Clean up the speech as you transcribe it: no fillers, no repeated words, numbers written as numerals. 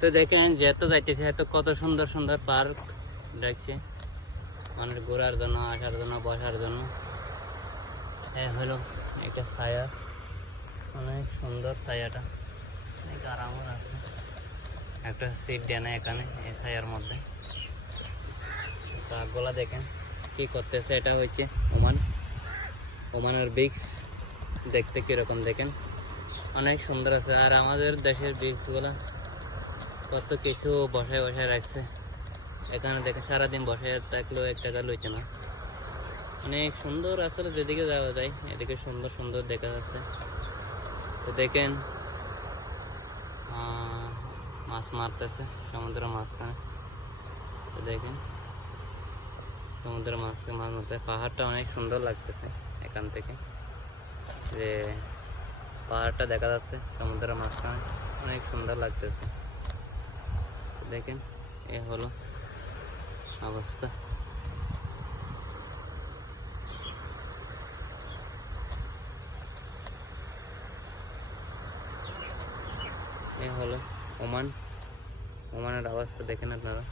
তো দেখেন যেত যাইতেছে এত কত সুন্দর সুন্দর পার্ক দেখছে মানুষ ঘোরার জন্য আসার জন্য বসার জন্য। হলো একটা ছায়া, অনেক সুন্দর ছায়াটা, অনেক আরামও আছে। একটা সিট দেয় না এখানে এই ছায়ার মধ্যে। কাকগুলা দেখেন কি করতেছে, এটা হচ্ছে ওমান, ওমানের বিচ দেখতে কিরকম দেখেন অনেক সুন্দর আছে। আর আমাদের দেশের বিচগুলা কত কিছু বসায় বসায় রাখছে এখানে দেখেন, সারাদিন বসে থাকলেও এক টাকা লইছে না। অনেক সুন্দর আসলে, যেদিকে যাওয়া যায় এদিকে সুন্দর সুন্দর দেখা যাচ্ছে। তো দেখেন মাছ মারতেছে সমুদ্রের মাঝখানে। তো দেখেন সমুদ্রের মাঝখানে মাছ মারতে, পাহাড়টা অনেক সুন্দর লাগতেছে এখান থেকে, যে পাহাড়টা দেখা যাচ্ছে সমুদ্রের মাঝখানে, অনেক সুন্দর লাগতেছে। দেখেন এ হলো অবস্থা। এ হলো ওমান, ওমানের অবস্থা দেখেন আপনারা।